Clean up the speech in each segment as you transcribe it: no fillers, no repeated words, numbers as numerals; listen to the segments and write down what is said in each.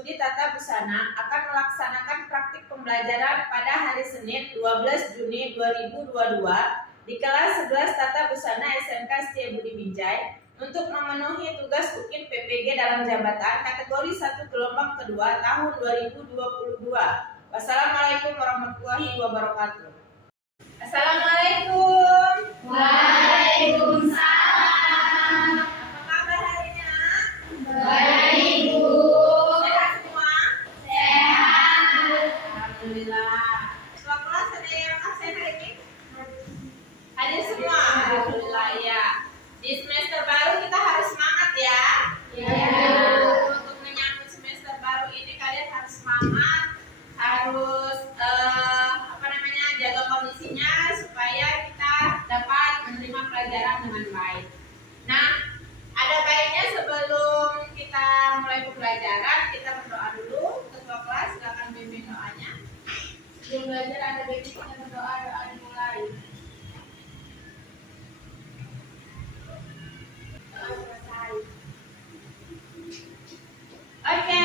Studi Tata Busana akan melaksanakan praktik pembelajaran pada hari Senin 12 Juni 2022 di kelas 11 Tata Busana SMK Setiabudi Binjai untuk memenuhi tugas UKIN PPG dalam jabatan kategori 1 gelombang kedua tahun 2022. Wassalamualaikum warahmatullahi wabarakatuh. Assalamualaikum. Waalaikumsalam. Apa kabar hari ini, Nak? Baik, Bu. Sehat semua? Sehat. Alhamdulillah. Ketua kelas ada yang absen hari ini? Hadir semua? Alhamdulillah ya. Di semester baru kita harus semangat ya. Untuk menyambut semester baru ini kalian harus semangat, harus jaga kondisinya supaya kita dapat menerima pelajaran dengan baik. Nah, ada baiknya sebelum kita mulai pembelajaran kita berdoa dulu. Ketua kelas silakan bimbing doanya. Sebelum belajar ada baiknya kita berdoa, doa dimulai. Oke,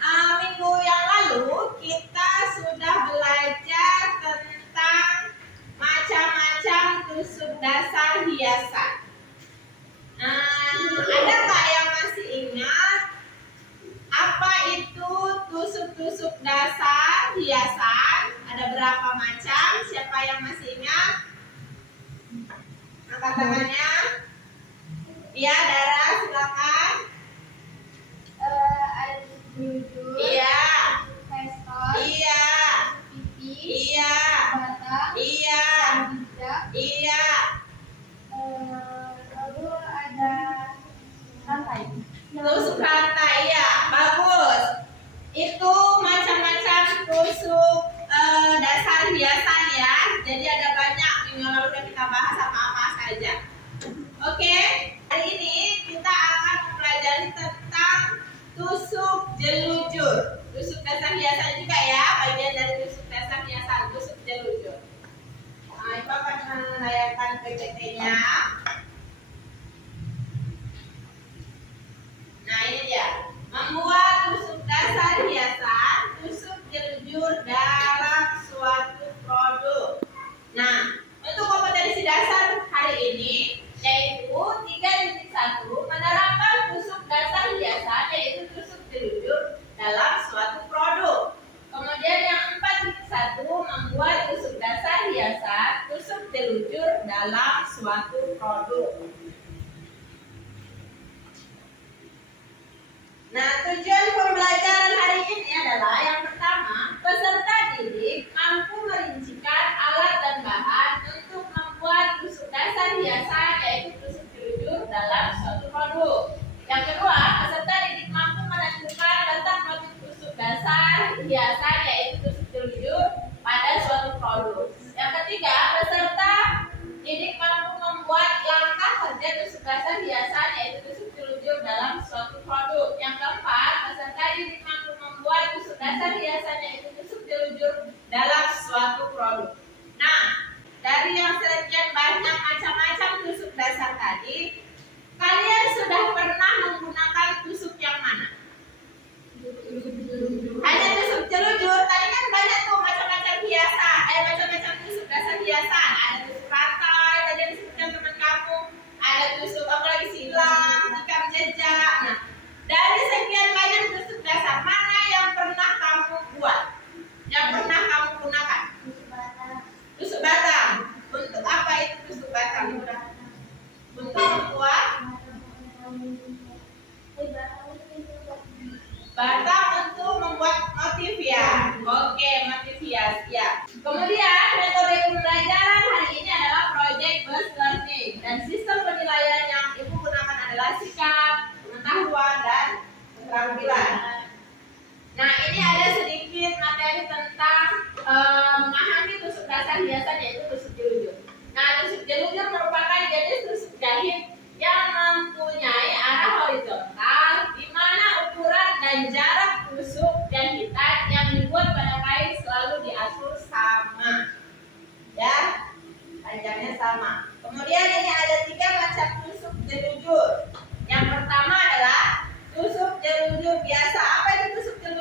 minggu yang lalu kita sudah belajar tentang macam-macam tusuk dasar hiasan. Ada nggak yang masih ingat apa itu tusuk-tusuk dasar hiasan? Ada berapa macam? Siapa yang masih ingat? Angkat tangannya. Iya, Dara, silakan. Ada jujur. Iya. Pistol. Iya. Pipi. Iya. Batang. Iya. Bijak. Iya. Lalu ada rantai. Tusuk rantai ya, bagus. Itu macam-macam tusuk dasar hiasan ya. Jadi ada banyak minggu lalu udah kita bahas apa saja. Oke, hari ini kita akan mempelajari tentang tusuk jelujur. Tusuk dasar hiasan juga ya, bagian dari tusuk dasar hiasan, tusuk jelujur. Nah, Ibu akan menayangkan PPT-nya. Nah, ini dia. Membuat tusuk dasar hiasan, tusuk jelujur dalam suatu produk. Nah, untuk kompetensi dasar hari ini yaitu 3.1 menerapkan tusuk dasar hiasan yaitu tusuk jelujur dalam suatu produk. Kemudian yang 4.1 membuat tusuk dasar hiasan tusuk jelujur dalam suatu produk. Nah, tujuan pembelajaran hari ini adalah yang pertama, peserta didik mampu merincikan alat dan bahan untuk membuat tusuk dasar hiasan yaitu tusuk jelujur dalam suatu produk. Yang kedua, peserta didik mampu menentukan letak motif tusuk dasar hiasan yaitu tusuk jelujur pada suatu produk. Yang ketiga, peserta didik mampu membuat langkah kerja tusuk dasar hiasan yaitu tusuk jelujur dalam suatu produk. Yang keempat, peserta didik mampu membuat tusuk dasar hiasan yaitu tusuk jelujur dalam suatu produk. Nah, dari yang sekian banyak macam-macam tusuk dasar tadi, kalian sudah pernah menggunakan tusuk yang mana? Hanya tusuk jelujur. Tadi kan banyak tuh macam-macam hiasan, macam-macam tusuk dasar hiasan. Ada tusuk rantai, tadi yang disebutkan teman kamu. Ada tusuk apalagi silang, tikam jejak. Nah, dari sekian banyak tusuk dasar, mana yang pernah kamu buat? Yang pernah kamu gunakan? Tusuk batang. Untuk apa itu tusuk batang? Untuk membuat batang untuk membuat motif ya. Oke, motif hias ya. Kemudian metode pembelajaran hari ini adalah project based learning dan sistem penilaian yang Ibu gunakan adalah sikap, pengetahuan dan keterampilan. Nah, ini ada sedikit materi tentang memahami tusuk dasar hiasan yaitu tusuk jelujur. Nah, tusuk jelujur merupakan jenis tusuk jahit yang mempunyai arah horizontal di mana ukuran dan jarak tusuk jahitan yang dibuat pada kain selalu diatur sama. Ya, panjangnya sama. Kemudian ini ada 3 macam tusuk jelujur. Yang pertama adalah tusuk jelujur biasa. Apa itu tusuk jelujur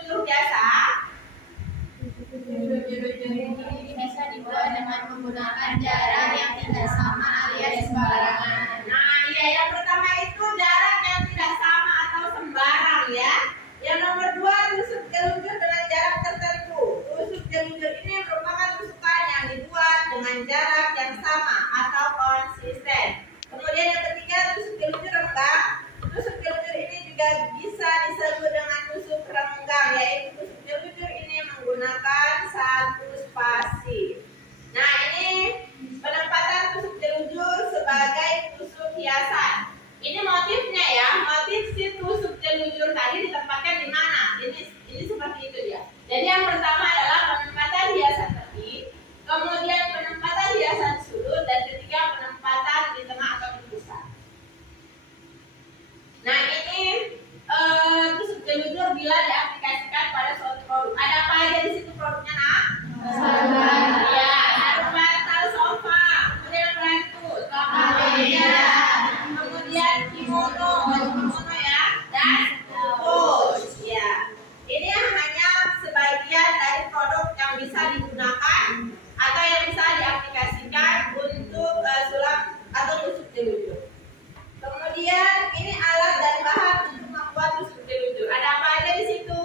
yang menggunakan jarak yang tidak sama alias sembarangan. Nah, iya, yang pertama itu jarak yang tidak sama atau sembarang ya. Yang nomor 2, tusuk telunjuk dengan jarak tertentu. Tusuk telunjuk ini merupakan tusukan yang dibuat dengan jarak yang sama atau konsisten. Kemudian yang ketiga, tusuk telunjuk renggang. Tusuk telunjuk ini juga bisa disebut dengan tusuk renggang, yaitu tusuk telunjuk ini menggunakan satu spasi. Nah, ini penempatan tusuk telunjuk sebagai tusuk hiasan. Ini motifnya ya, motif si tusuk telunjuk tadi ditempatkan di mana? Ini seperti itu ya. Jadi yang pertama adalah penempatan hiasan tepi, kemudian penempatan hiasan sudut, dan ketiga penempatan di tengah atau di pusat. Nah, ini tusuk telunjuk bila diaplikasikan pada suatu produk. Ada apa aja di situ produknya, nak? Ya, sarung bantal sofa, kemudian rantut, kemudian kimono, kimono ya, dan bos. Ya, ini hanya sebagian dari produk yang bisa digunakan atau yang bisa diaplikasikan untuk sulap atau tusuk telunjuk. Kemudian ini alat dan bahan untuk membuat tusuk telunjuk. Ada apa aja di situ?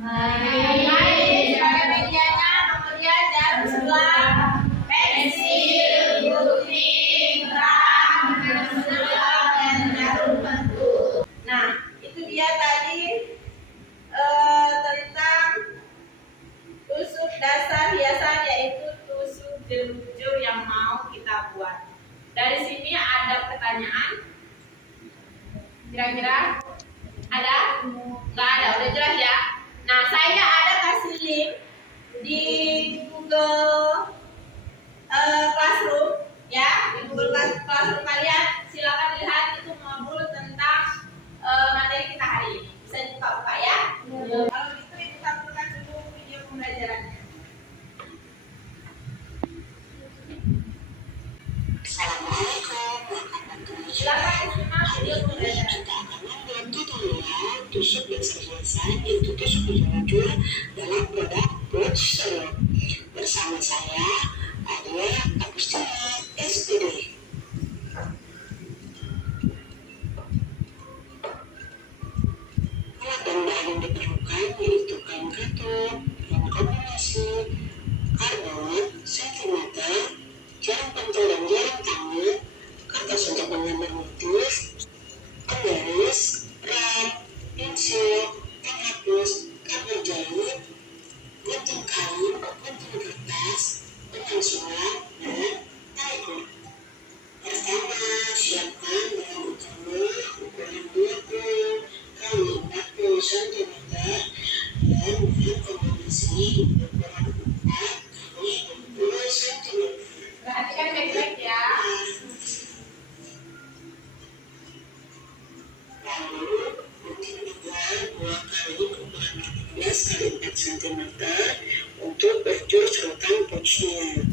Kain sebagai medianya, kemudian jarum sulap, pensil, gunting, ram, dan jarum pentul. Nah, itu dia tadi tentang tusuk dasar hiasan, yaitu tusuk telunjuk yang mau kita buat. Dari sini ada pertanyaan? Kira-kira ada? Nggak ada, udah jelas ya. Nah, saya ada kasih link di Google Classroom ya, di Google Classroom kalian silakan lihat, itu modul tentang materi kita hari ini. Bisa dibuka-buka ya. Kalau gitu ibu tampilkan dulu video pembelajarannya. Silakan disimak video pembelajaran. Tusuk dasar hiasan yaitu tusuk telunjuk dalam produk Botsolo. Bersama saya Adia Agustina SPD. Alat dan bahan yang diperlukan yaitu kain katun, kain kombinasi, karbon, sentimeter, jarum pentul dan jarum tangan, kertas untuk menggambar motif, penggaris, ram, pensil, penghapus, kartu jahit, gunting kain, gunting kertas, benang sulap, dan tali. Pertama, siapkan bahan utama ukuran 20 kali 40 cm dan bahan kombinasi ukuran 4 kali 20 cm. Perhatikan baik-baik ya. Lalu gunting juga 2 kali ukuran 15 kali 4 cm untuk bajur selokan pouchnya.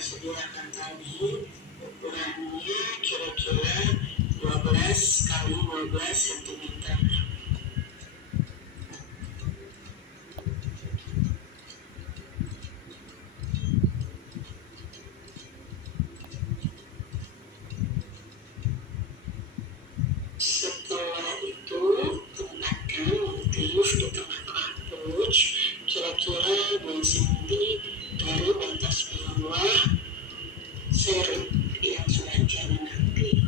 Sediakan tadi ukurannya kira-kira 12 kali 12 cm. Setelah itu tempatkan motif di tengah-tengah pouch kira-kira 2 cm dari batas bawah serut yang sudah jadi nanti.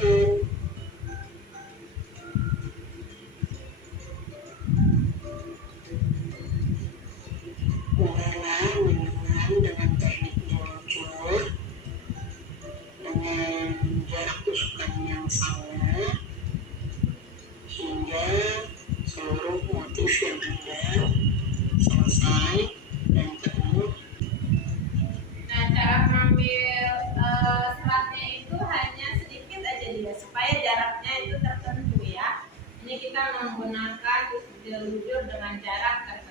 tangan. Mulailah menyulam dengan teknik jujur dengan jarak tusukan yang sama hingga seluruh motif yang ada selesai dan penuh. Nah, cara mengambil seratnya itu hanya sedikit aja dia supaya jaraknya itu tertentu ya. Ini kita menggunakan tusuk jelujur dengan jarak tertentu.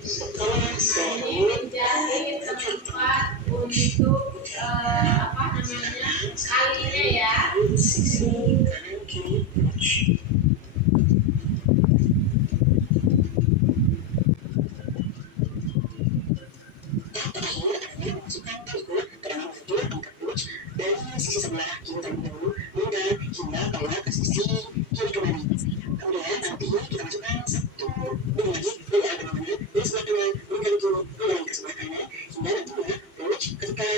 Setelah Ini seluruh menjahit tempat untuk kalinya ya. sisi kanan kiri push. Terakhir adalah memasukkan tali gula ke dalam bagian lingkar push dari sisi sebelah kiri terlebih dahulu hingga bawa ke sisi kiri kembali. Kemudian nanti kita masukkan satu bunyi lagi dari arah bawahnya dari sebelah kanan lingkar kiri kembali ke sebelah kanan hingga nantinya push ketika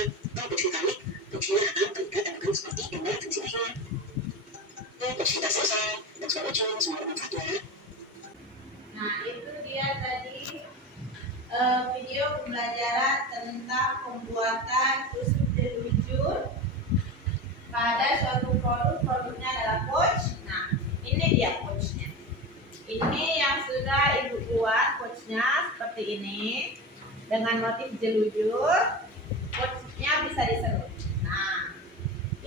push ditarik pushnya akan terikat dan akan seperti gambar fungsi akhir. Push kita selesai dan sudah lucu semua bermanfaat ya. Nah, itu dia tadi video pembelajaran tentang pembuatan tusuk jelujur pada suatu produk. Produknya adalah pouch. Nah, ini dia pouchnya. Ini yang sudah ibu buat pouchnya seperti ini dengan motif jelujur. Pouchnya bisa diserut. Nah,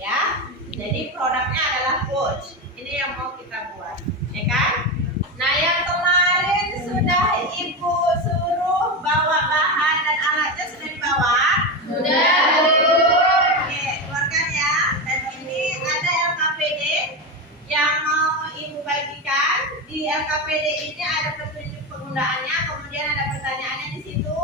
ya. Jadi produknya adalah pouch. Ini yang mau kita buat, ya kan? Nah, yang kemarin sudah ibu suruh bawa bahan dan alatnya sudah dibawa? Sudah. Oke, keluarkan ya. Dan ini ada LKPD yang mau ibu bagikan. Di LKPD ini ada petunjuk penggunaannya, kemudian ada pertanyaannya di situ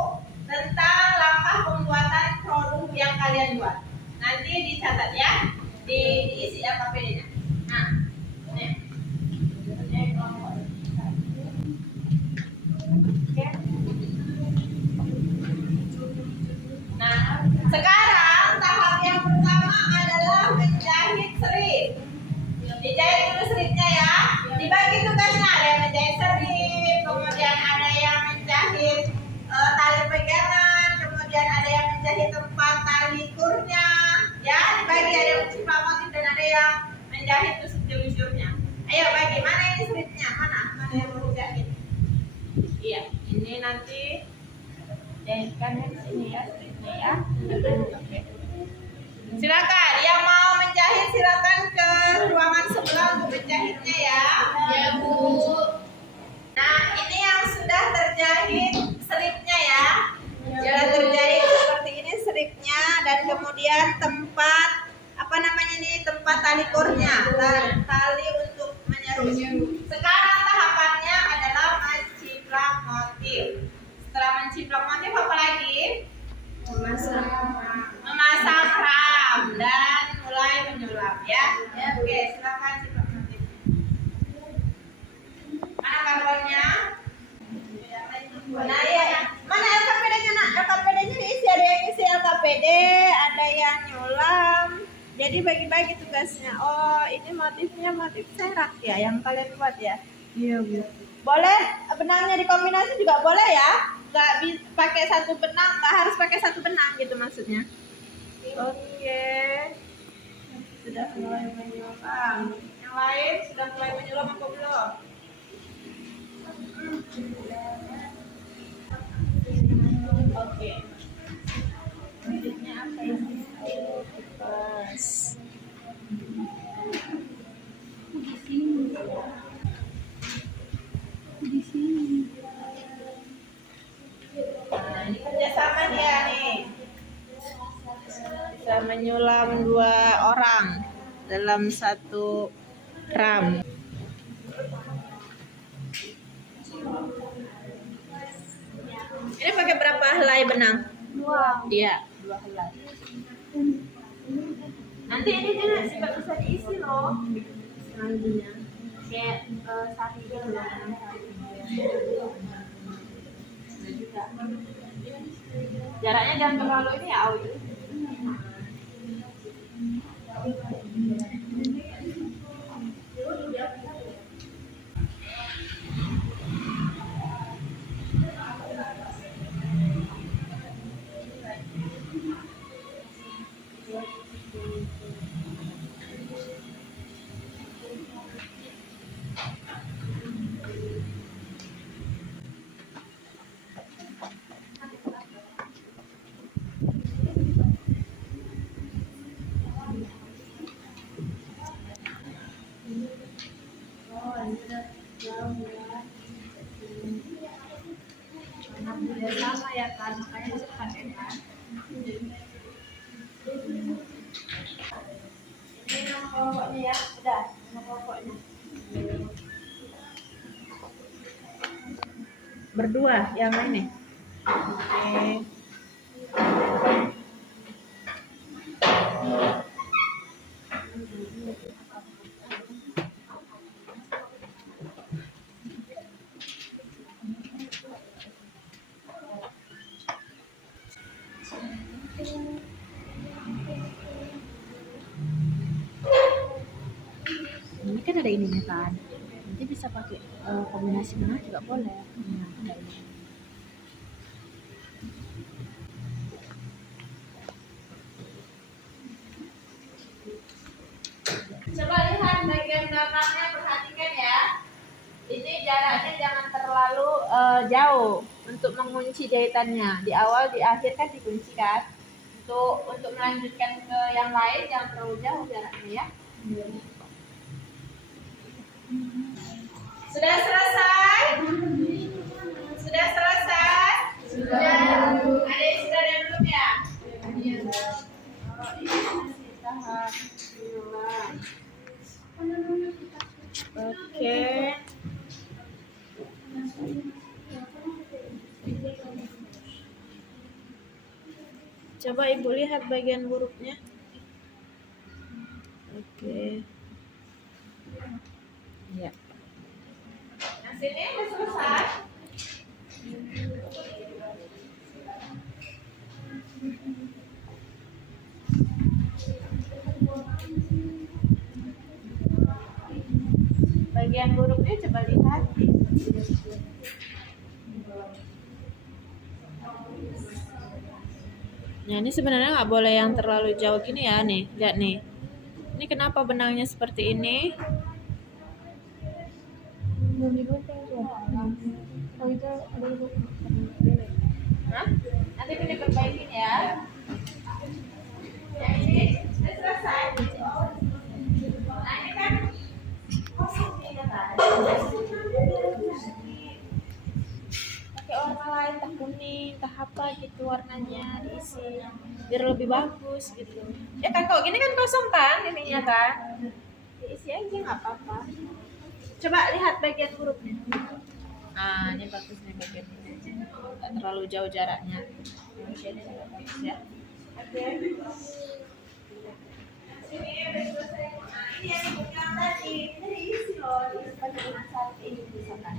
tentang langkah pembuatan produk yang kalian buat. Nanti dicatat ya, diisi LKPD-nya. Nah, ini. Nah, sekarang tahap yang pertama adalah menjahit serip. Dijahit dulu seripnya ya. Dibagi tugasnya, ada yang menjahit serip, kemudian ada yang menjahit tali pegangan, kemudian ada yang menjahit tempat tali kurnya. Ya, dibagi, ada yang menciplak motif dan ada yang menjahit tusuk jelujurnya. Ayo bagi, mana ini seripnya? Mana yang mau dijahit? Iya, ini nanti jahitkan di sini ya, seripnya ya. Oke. Silakan, yang mau menjahit silakan ke ruangan sebelah untuk menjahitnya ya. Ya, Bu. Nah, ini yang sudah terjahit seripnya ya. Sudah terjahit seperti ini seripnya dan kemudian tempat tempat tali kurnya, tali untuk menyerut. Sekarang tahapannya adalah menciplak motif. Setelah menciplak motif apa lagi? Memasang ram dan mulai menyulam ya. Oke, silakan ciplak motif. Mana karbonnya? Nah, ya. Mana LKPD-nya nak? LKPD-nya diisi, ada yang isi LKPD, ada yang nyulam. Jadi bagi-bagi tugasnya. Oh, ini motifnya motif serak ya yang kalian buat ya? Iya, Bu. Boleh benangnya dikombinasi juga boleh ya? Nggak pakai satu benang, nggak harus pakai satu benang gitu maksudnya. Oke. Sudah mulai menyulam. Yang lain sudah mulai menyulam apa belum? Oke. Motifnya apa ini? Pas. dalam 1 gram. Ini pakai berapa helai benang? 2. Iya, 2 helai. Nanti ini juga bisa diisi loh. Selanjutnya kayak sari gitu loh. Jaraknya jangan terlalu ini ya, Awi. Sama ya kan, makanya cepat ya kan. Ini nama pokoknya ya, udah nama pokoknya. Berdua yang ini. Oke. Ini kan ada ininya kan, nanti bisa pakai kombinasi benang juga boleh. Ada ini. Coba lihat bagian belakangnya, perhatikan ya. Ini jaraknya jangan terlalu jauh untuk mengunci jahitannya. Di awal, di akhir kan dikunci kan. Untuk melanjutkan ke yang lain jangan terlalu jauh jaraknya ya. Sudah selesai? Sudah selesai? Sudah. Ada yang sudah dan belum ya? Oke. Coba Ibu lihat bagian hurufnya. Oke. Ya. Yang sini udah selesai. Bagian hurufnya coba lihat. Nah, ini sebenarnya nggak boleh yang terlalu jauh gini ya, nih. Lihat nih. Ini kenapa benangnya seperti ini? Hah? Nanti kita perbaikin ya. Yang ini sudah selesai. Nah, ini kan kosong nih kan. Pakai warna lain, entah kuning, entah apa gitu warnanya diisi biar lebih bagus gitu. Ya kan kalau gini kan kosong kan ininya kan. Diisi aja nggak apa-apa. Coba lihat bagian hurufnya. Nah, ini bagus nih bagian ini. Nggak terlalu jauh jaraknya. Ini juga bagus ya. Oke. Sini udah selesai. Nah, ini yang dibilang tadi. Ini diisi loh, diisi pakai benang sari ini misalkan.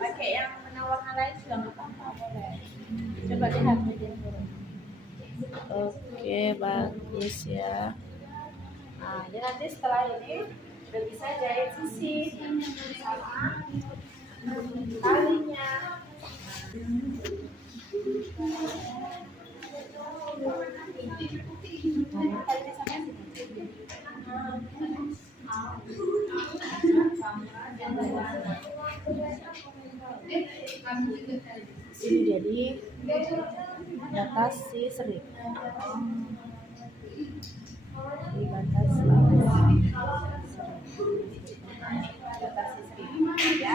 Pakai yang warna lain juga nggak apa-apa, boleh. Coba lihat bagian huruf. Oke, bagus ya. Nah, jadi nanti setelah ini udah bisa jahit sisi sama talinya. Ini jadi di atas si serif. Di atas si serif ya.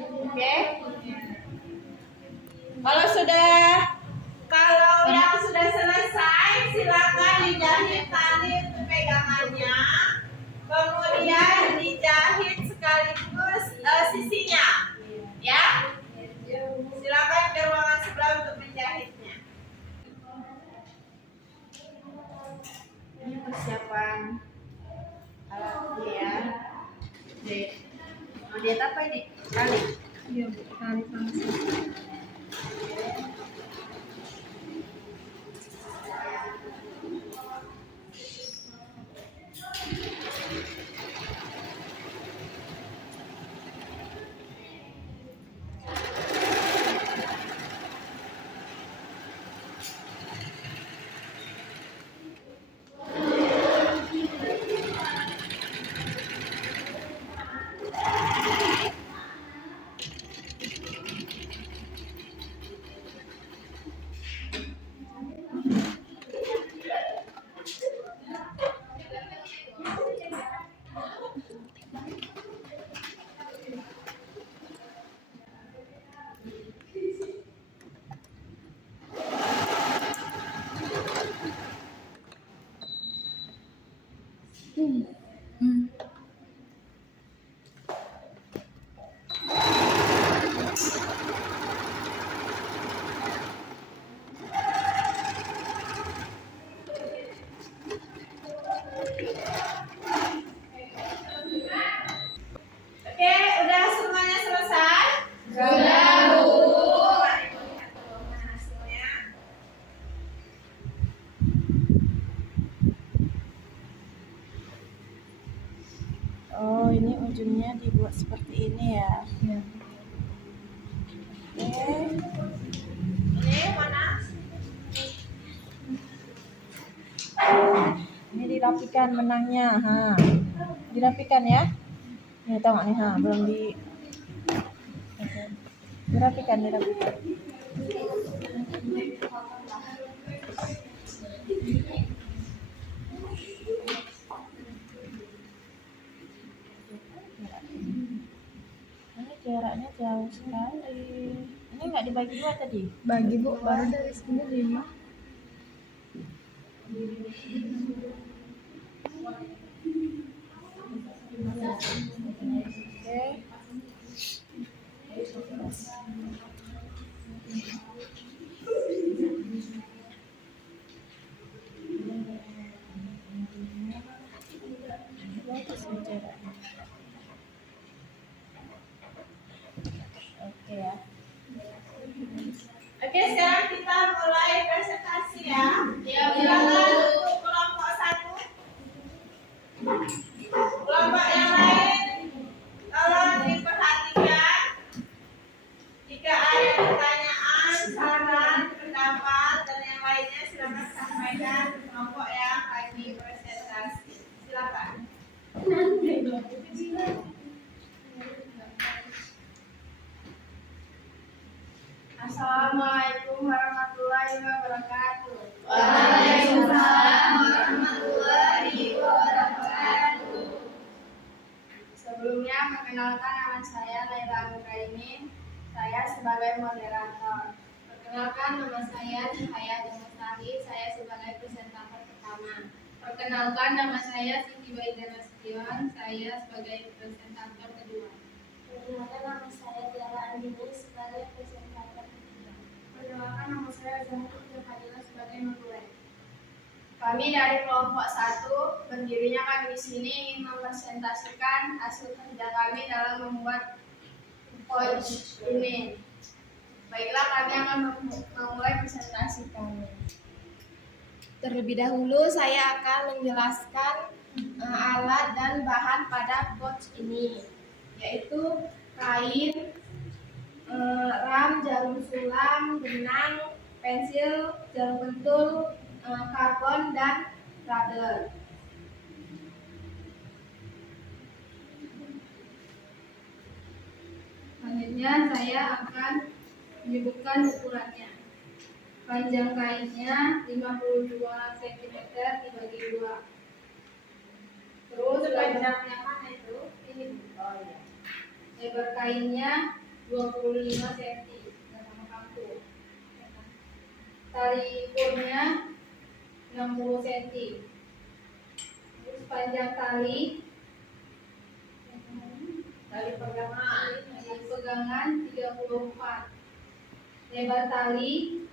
Oke. Kalau yang sudah selesai, silakan dijahit tali untuk pegangannya. Kemudian dijahit sekaligus sisinya. Ya. Silakan ke ruangan sebelah untuk menjahitnya. Ini persiapan alatnya ya. Mau diet apa ini? Tali. Iya, Bu. Tali langsung. Oke, udah semuanya selesai? Sudah, Bu. Mari lihat dulu hasilnya. Oh, ini ujungnya dibuat seperti ini ya. Iya. Oke. Ini mana? Ini dirapikan benangnya, dirapikan ya. Nih tengok nih, belum di. Oke. Dirapikan. Ini jaraknya jauh sekali. Ini nggak dibagi dua tadi? Bagi, Bu. Baru dari sini 5. Oke. Bagus nih jaraknya. Oke ya. Oke, sekarang kita mulai presentasi ya. Iya, Bu. Silakan untuk kelompok 1. Kelompok yang lain, tolong diperhatikan. Jika ada pertanyaan, saran, pendapat, dan yang lainnya silakan sampaikan ke kelompok yang lagi presentasi. Silakan. Assalamualaikum warahmatullahi wabarakatuh. Waalaikumsalam warahmatullahi wabarakatuh. Sebelumnya perkenalkan, nama saya Laila Nuraimin. Saya sebagai moderator. Perkenalkan, nama saya Cahaya Demusari. Saya sebagai presentator pertama. Perkenalkan, nama saya Siti Baida Nasution. Saya sebagai presentator kedua. Perkenalkan, nama saya Tiara Andini sebagai presentator ketiga. Perkenalkan, nama saya Zahra Fadila sebagai moderator. Kami dari kelompok 1 berdirinya kami di sini ingin mempresentasikan hasil kerja kami dalam membuat pouch ini. Baiklah, kami akan memulai presentasi kami. Terlebih dahulu saya akan menjelaskan alat dan bahan pada pouch ini, yaitu kain, ram, jarum sulam, benang, pensil, jarum pentul, karbon, dan rubber. Selanjutnya saya akan menyebutkan ukurannya. Panjang kainnya 52 cm dibagi 2. Terus Panjang yang mana itu? ini Oh iya. lebar kainnya 25 cm sama kampung. Tali ukurnya 60 cm. Terus panjang tali pegangan 34. Lebar tali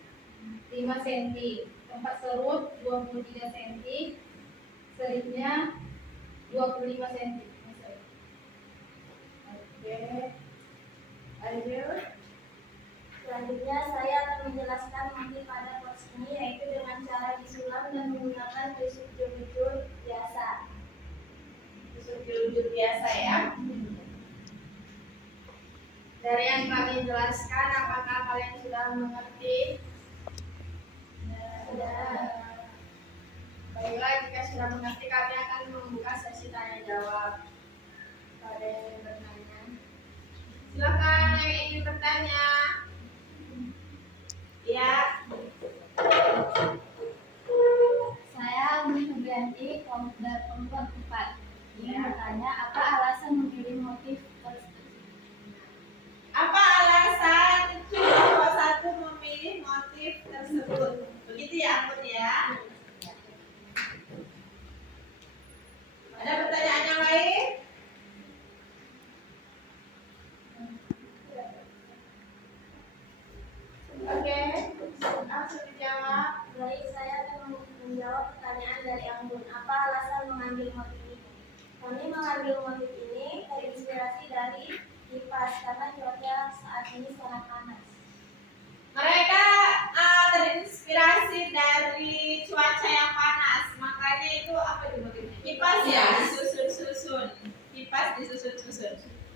5 cm. Tempat serut 23 cm. Selipnya 25 cm. Oke. Lanjut. Selanjutnya saya akan menjelaskan motif pada pos ini, yaitu dengan cara disulam dan menggunakan tusuk jujur biasa. Tusuk jelujur biasa ya. Dari yang kami jelaskan, apakah kalian sudah mengerti? Sudah. Baiklah, jika sudah mengerti, kami akan membuka sesi tanya jawab. Ada yang ingin bertanya? Silakan yang ingin bertanya. Ya. Saya Agni Febrianti, kelompok 4. Ingin bertanya, apa alasan memilih motif tersebut? Apa alasan kelompok 1 memilih motif tersebut? Begitu ya, Ampun ya. Ada pertanyaan yang lain? Oke, langsung dijawab. Baik, saya akan menjawab pertanyaan dari Anggun. Apa alasan mengambil motif ini? Kami mengambil motif ini terinspirasi dari kipas karena cuaca saat ini sangat panas. Mereka terinspirasi dari cuaca yang panas, makanya itu apa itu motifnya? Kipas ya, disusun-susun. Kipas disusun-susun.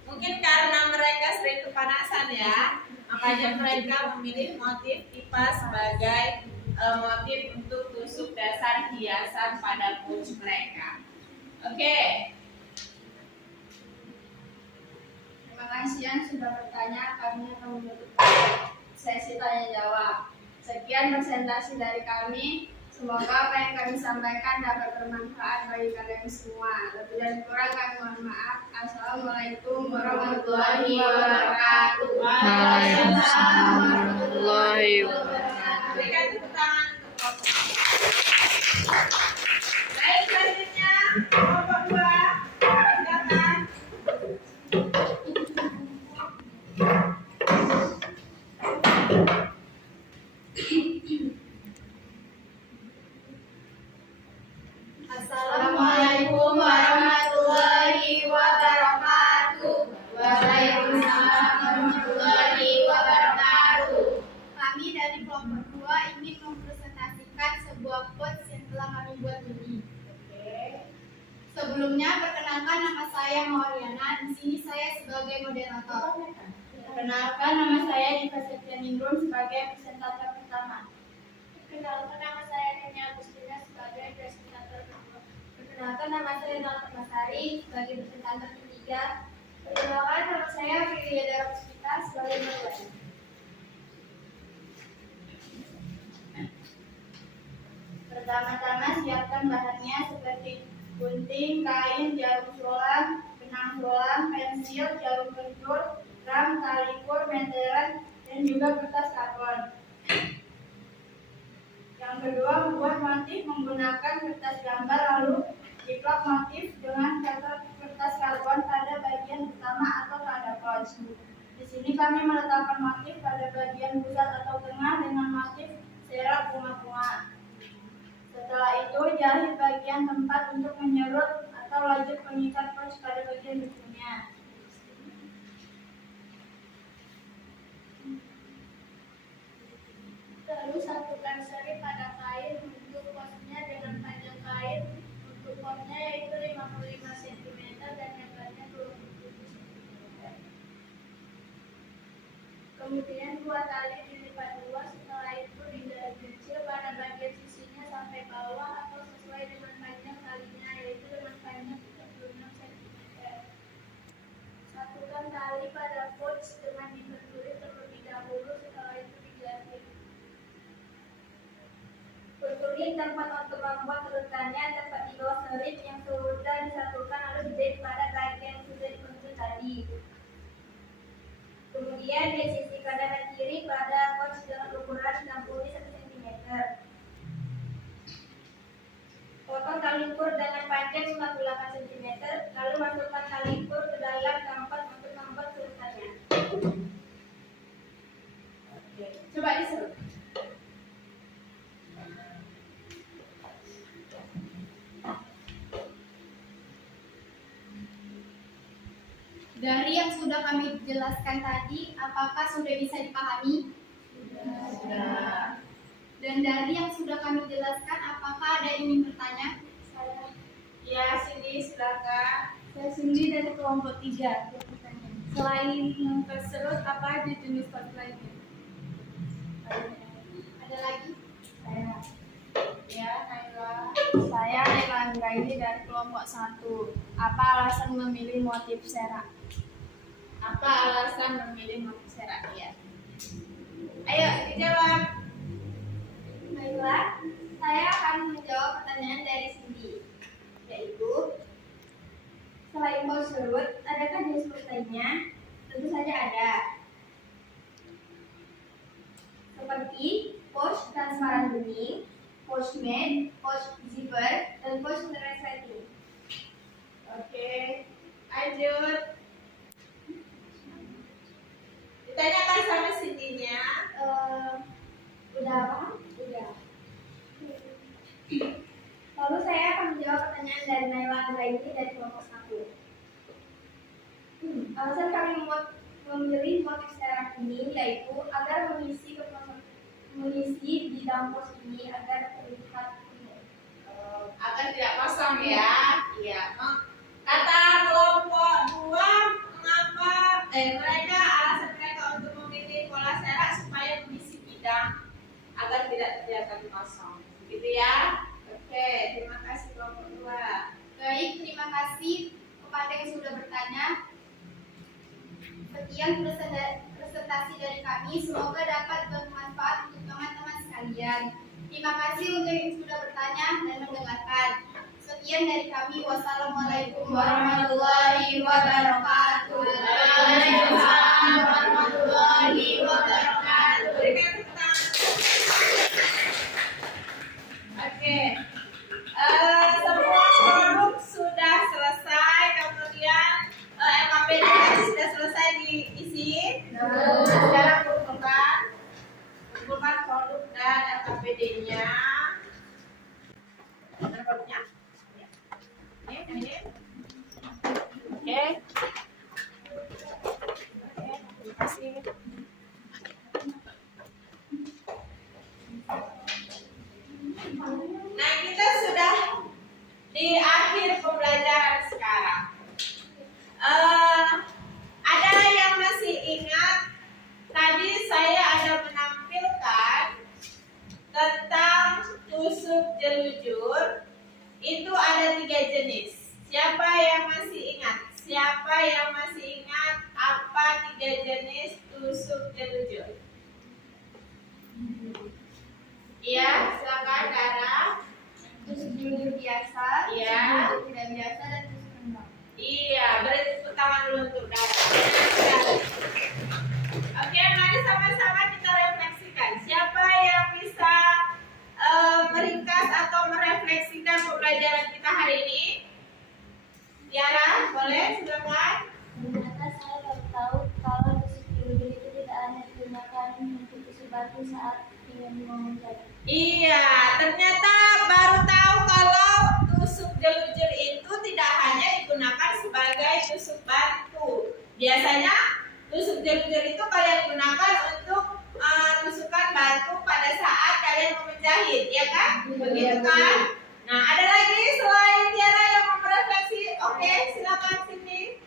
Mungkin karena mereka sering kepanasan ya, makanya mereka memilih motif kipas sebagai motif untuk tusuk dasar hiasan pada pouch mereka. Oke. Terima kasih yang sudah bertanya. Kami akan menutup sesi tanya jawab. Sekian presentasi dari kami. Semoga apa yang kami sampaikan dapat bermanfaat bagi kalian semua. Lebih dan kurang kami mohon maaf. Assalamualaikum warahmatullahi wabarakatuh. Waalaikumsalam warahmatullahi wabarakatuh. Berikan tepuk tangan untuk Bapak. Baik, selanjutnya kelompok 2. Silakan. Assalamualaikum warahmatullahi wabarakatuh. Waalaikumsalam warahmatullahi wabarakatuh. Kami dari kelompok 2 ingin mempresentasikan sebuah quotes yang telah kami buat ini. Sebelumnya perkenalkan, nama saya Mauriana. Di sini saya sebagai moderator. Perkenalkan, nama saya Diva Septianingrum sebagai presentator pertama. Perkenalkan, nama saya Kenya Agustina sebagai presentator kedua. Perkenalkan, nama saya Nalta Masari sebagai presentator ketiga. Perkenalkan, nama saya Filia Darospita sebagai moderator. Pertama-tama siapkan bahannya seperti gunting, kain, jarum sulam, benang sulam, pensil, jarum penjul, ram, tali ukur, meteran, dan juga kertas karbon. Yang kedua, membuat motif menggunakan kertas gambar lalu diplak motif dengan kertas karbon pada bagian utama atau pada pouch. Di sini kami meletakkan motif pada bagian pusat atau tengah dengan motif serak bunga-bunga. Setelah itu, jahit bagian tempat untuk menyerut atau lanjut pengikat pouch pada bagian ujungnya. Lalu satukan seri pada kain untuk posnya dengan panjang kain untuk posnya yaitu 55 cm dan lebarnya 27 cm. Kemudian buat tali dilipat dua, setelah itu digaris kecil pada bagian sisinya sampai bawah atau sesuai dengan panjang talinya yaitu dengan panjang 36 cm. Satukan tali pada pouch dengan dibenturin terlebih dahulu, setelah itu dijahit. ini tempat untuk membuat urutannya dapat di bawah serif yang sudah disatukan lalu dijahit pada bagian yang sudah dibentuk tadi. Kemudian di sisi kanan dan kiri pada pouch dengan ukuran 61 cm. Potong tali ukur dengan panjang 58 cm, lalu masukkan tali ukur ke dalam tempat untuk membuat urutannya. Oke, coba disuruh. Dari yang sudah kami jelaskan tadi, apakah sudah bisa dipahami? Sudah. Dan dari yang sudah kami jelaskan, apakah ada yang ingin bertanya? Ya, Cindy silakan. Saya Cindy dari kelompok 3. Selain terserut, apa aja jenis pot lainnya? Ada lagi? Ya, Naila. Saya Naila Anggraini dari kelompok 1. Apa alasan memilih motif serak? Apa alasan memilih motif serak ya? Ayo dijawab. Baiklah, saya akan menjawab pertanyaan dari Cindy, yaitu selain pouch serut, adakah jenis pouch lainnya? Tentu saja ada, seperti pouch transparan bening, pouch matte, pouch zipper, dan pouch resleting. Oke, lanjut. Ditanyakan sama Cindy-nya. Udah apa? Udah. Lalu saya akan menjawab pertanyaan dari Naila Anggraini dari kelompok 1. Alasan kami memilih motif serak ini yaitu agar mengisi di dalam pos ini agar terlihat penuh. Agar tidak kosong ya. Iya. Kata kelompok 2 mengapa mereka alasan mereka untuk memilih pola serak supaya mengisi bidang agar tidak kelihatan kosong. Gitu ya. Oke, terima kasih kelompok 2. Baik, terima kasih kepada yang sudah bertanya. Sekian presentasi dari kami, semoga dapat bermanfaat untuk teman-teman sekalian. Terima kasih untuk yang sudah bertanya dan mendengarkan. Sekian dari kami, wassalamualaikum warahmatullahi wabarakatuh. Waalaikumsalam warahmatullahi wabarakatuh. Berikan tepuk tangan. Oke. Semua produk sudah selesai, kemudian LKPD sudah selesai diisi. Sekarang kumpulkan produk dan LKPD-nya. Mana produknya? Ini. Oke. Terima kasih. Nah, kita sudah di akhir pembelajaran sekarang. Ada yang masih ingat tadi saya ada menampilkan tentang tusuk jelujur. Itu ada 3 jenis. Siapa yang masih ingat? Siapa yang masih ingat apa 3 jenis tusuk jelujur? Iya, silakan Dara. Tusuk jelujur biasa, Iya. tusuk tidak biasa, dan tusuk kembang. Iya, beri tepuk tangan dulu untuk Dara. Oke, mari sama-sama kita refleksikan. Siapa yang bisa meringkas atau merefleksikan pembelajaran kita hari ini? Tiara, boleh silakan. Ternyata saya baru tahu kalau tusuk jelujur itu tidak hanya digunakan untuk tusuk batu saat ingin memanjat. Iya, ternyata baru tahu kalau tusuk jelujur itu tidak hanya digunakan sebagai tusuk batu. Biasanya tusuk jelujur itu kalian gunakan untuk tusukan batu pada saat kalian mau menjahit, ya kan? Begitu kan? Nah, ada lagi selain Tiara yang mau merefleksi? Oke, silakan Cindy.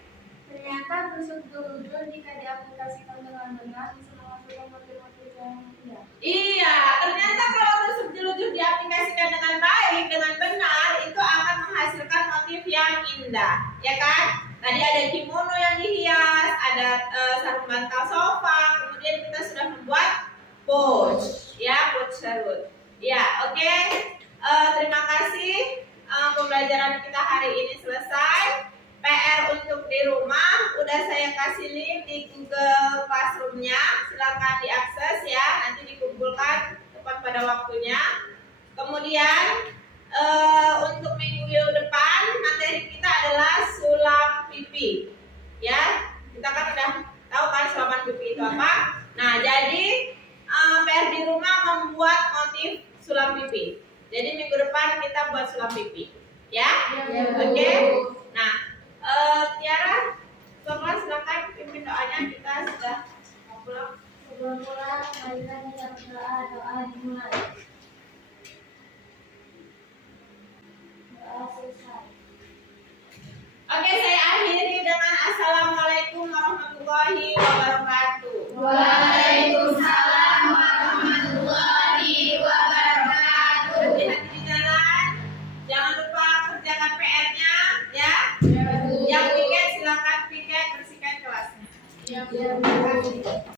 Ternyata tusuk jelujur jika diaplikasikan dengan benar bisa menghasilkan motif-motif yang indah. Iya, ternyata kalau tusuk jelujur diaplikasikan dengan baik, dengan benar, itu akan menghasilkan motif yang indah, ya kan? Tadi ada kimono yang dihias, ada sarung bantal sofa, kemudian kita sudah membuat pouch, ya, pouch serut. Ya, oke. sih pembelajaran kita hari ini selesai. PR untuk di rumah udah saya kasih link di Google Classroom-nya, silakan diakses ya, nanti dikumpulkan tepat pada waktunya. Kemudian untuk minggu depan materi kita adalah sulap pipi, ya. Kita kan udah tahu kan sulapan pipi itu apa. Nah, jadi PR di rumah membuat motif sulap pipi. Jadi minggu depan kita buat sulap pipi, ya. Oke. Nah. Tiara, Sokla silakan pimpin doanya, kita sudah mau pulang. Sebelum pulang, marilah kita berdoa. Doa dimulai. Doa selesai. Oke, saya akhiri dengan Assalamualaikum warahmatullahi wabarakatuh.